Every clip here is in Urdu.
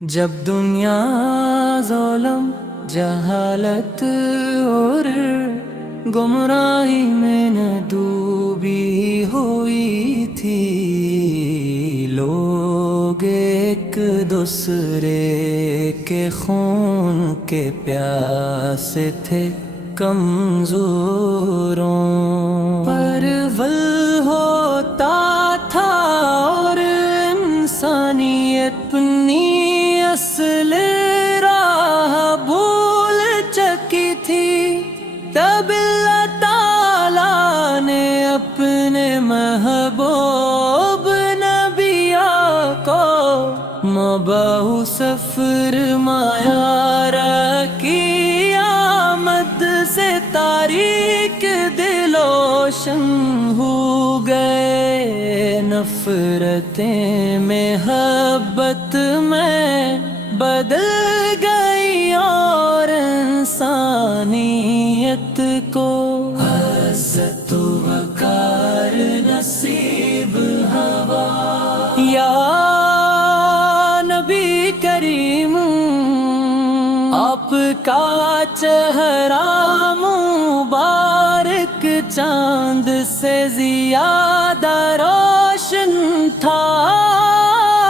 جب دنیا ظلم جہالت اور گمراہی میں نہ ڈوبی ہوئی تھی، لوگ ایک دوسرے کے خون کے پیاسے تھے، کمزوروں پر ول ہوتا تھا اور انسانیت اپنی اصل راہ بھول چکی تھی۔ تب اللہ تعالیٰ نے اپنے محبوب نبی کو مبعوث فرمایا، رکی آمد سے تاریک دل روشن ہو گئے، نفرتیں محبت میں بدل گئی اور انسانیت کو عزت و وقار نصیب ہوا۔ یا نبی کریم، آپ کا چہرہ مبارک چاند سے زیادہ روشن تھا،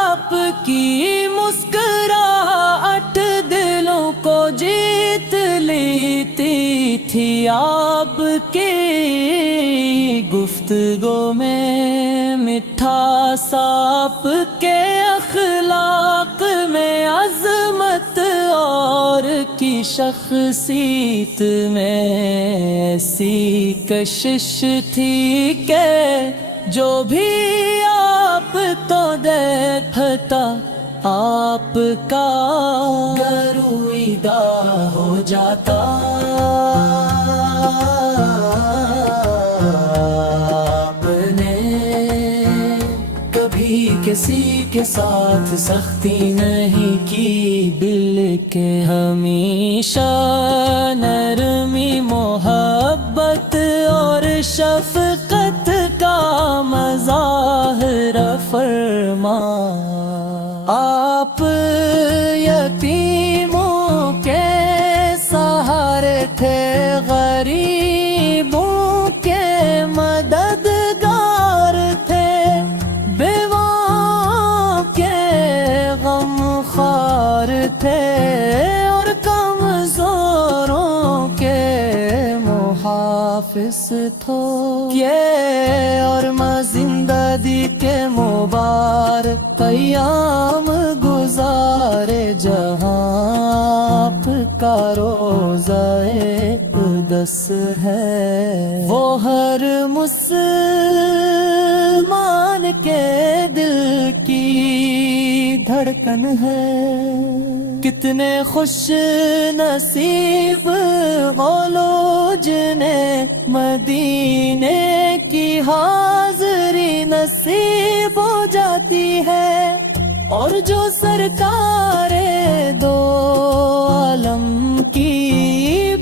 آپ کی مسکراہٹ دلوں کو جیت لیتی تھی، آپ کی گفتگو میں مٹھاس، آپ کے اخلاق میں عظمت اور کی شخصیت میں ایسی کشش تھی کہ جو بھی آپ تو دیکھتا آپ کا گرویدہ ہو جاتا۔ آپ نے کبھی کسی کے ساتھ سختی نہیں کی، بلکہ ہمیشہ نرمی، محبت اور شفقت کا مظاہرہ فرما۔ آپ یتیموں کے سہارے تھے، غریبوں کے مددگار تھے، بیواؤں کے غمخوار تھے اور کمزوروں کے محافظ تھے، اور زندگی کے مبارک ایام گزارے، جہاں آپ کا روزہ اقدس ہے، وہ ہر مسلمان کے دل کی دھڑکن ہے۔ کتنے خوش نصیب وہ لوگ جنہیں مدینے کی حاضری نصیب ہو جاتی ہے، اور جو سرکار دو عالم کی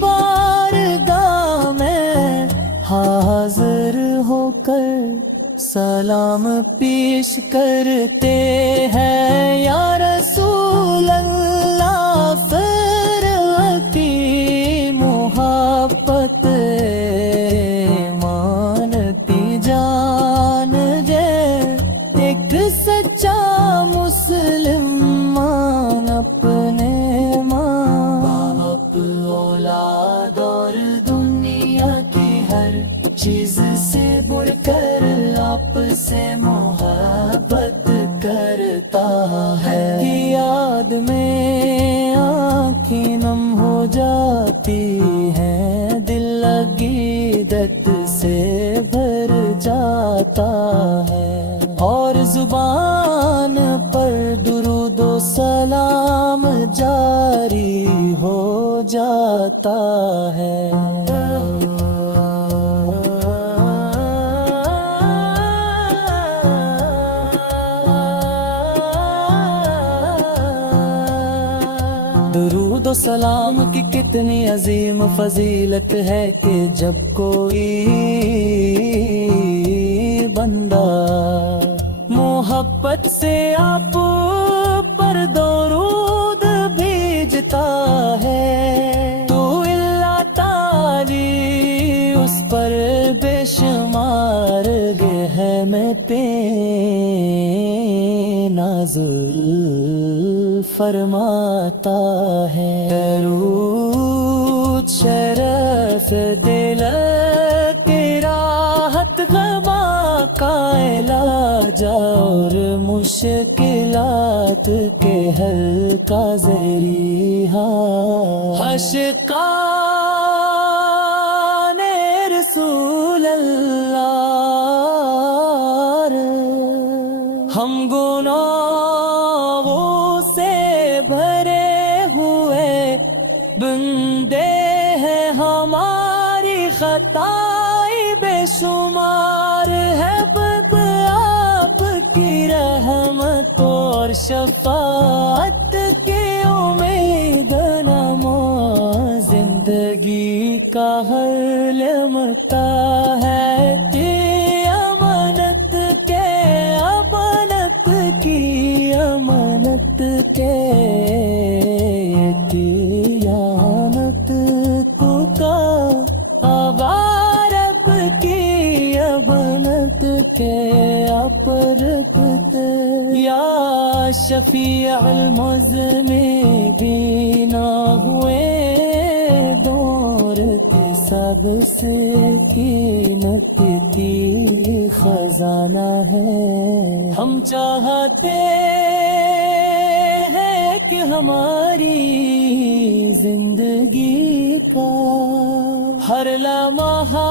بارگاہ میں حاضر ہو کر سلام پیش کرتے ہیں، یا رسول اللہ پھر کی محبت مانتی جان جے، ایک سچا مسلمان اپنے ماں باپ، اولاد اور دنیا کی ہر چیز سے بڑھ کر آپ سے محبت کرتا ہے۔ یاد میں آنکھیں نم ہو جاتی ہیں، دل عقیدت سے بھر جاتا ہے، اور زبان پر درود و سلام جاری ہو جاتا ہے۔ درود و سلام کی کتنی عظیم فضیلت ہے کہ جب کوئی بندہ محبت سے آپ پر درود فرماتا ہے درود شرف دل کے راحت غما کا علاج اور مشکلات کے حل کا ذریعہ عاشقان رسول اللہ ہم گناہوں سے بھرے ہوئے بندے ہیں ہماری خطائی بے شمار ہے بس آپ کی رحمت اور شفاعت کی امید نمو زندگی کا ہر لمحہ ہے کہ امانت کے امانت کی امانت کے دیانت کو کا عبارت کی امانت کے اپرت یا شفیع المذنبین ہوئے دور کے سب سے قیمت کی خزانہ ہے ہم چاہتے ہیں کہ ہماری زندگی کا ہر لمحہ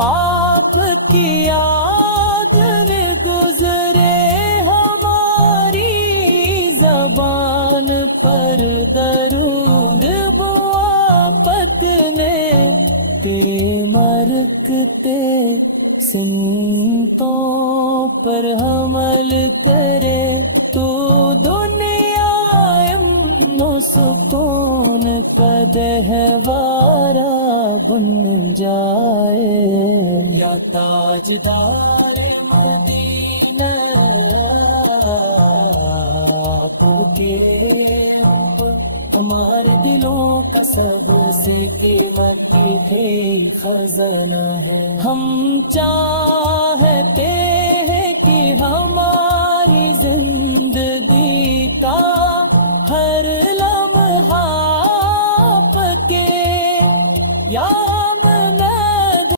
آپ کی یاد میں گزرے ہماری زبان پر درود بآفت نے تے مرکتے سمتوں پر حمل کرے تو دنیا امن و سکون کا گہوارہ بن جائے یا تاجدار مدینہ آپ کے ہمارے دلوں کا سب سے قیمتی خزانہ ہے ہم